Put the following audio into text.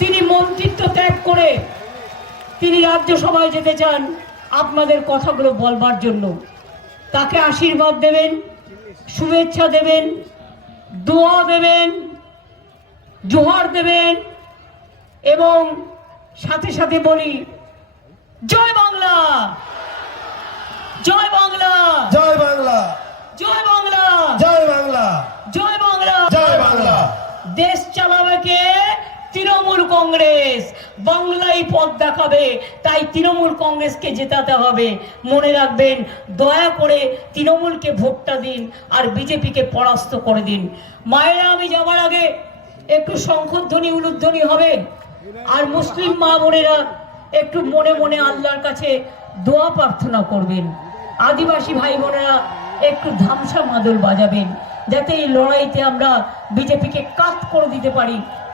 তিনি মন্ত্রিত্ব ত্যাগ করে তিনি রাজ্যসভায় যেতে চান আপনাদের কথাগুলো বলবার জন্য। তাকে আশীর্বাদ দেবেন, শুভেচ্ছা দেবেন, দোয়া দেবেন, জোহার দেবেন এবং সাথে সাথে বলি জয় বাংলা, জয় বাংলা, জয় বাংলা, জয় বাংলা, জয় বাংলা, জয় বাংলা, জয় বাংলা। দেশ চালাবে কে? তৃণমূল কংগ্রেস। বাংলাই পথ দেখাবে, তাই তৃণমূল কংগ্রেসকে জেতাতে হবে। মনে রাখবেন, দয়া করে তৃণমূলকে ভোটটা দিন আর বিজেপিকে পরাস্ত করে দিন। মায়েরা, আমি যাবার আগে একটু শঙ্খধ্বনি উলুধ্বনি হবে, আর মুসলিম মা বোনেরা একটু মনে মনে আল্লাহর কাছে দোয়া প্রার্থনা করবেন। আদিবাসী ভাই বোনেরা একটু ধামসা মাদল বাজাবেন, যাতে এই লড়াইতে আমরা বিজেপিকে কাট করে দিতে পারি।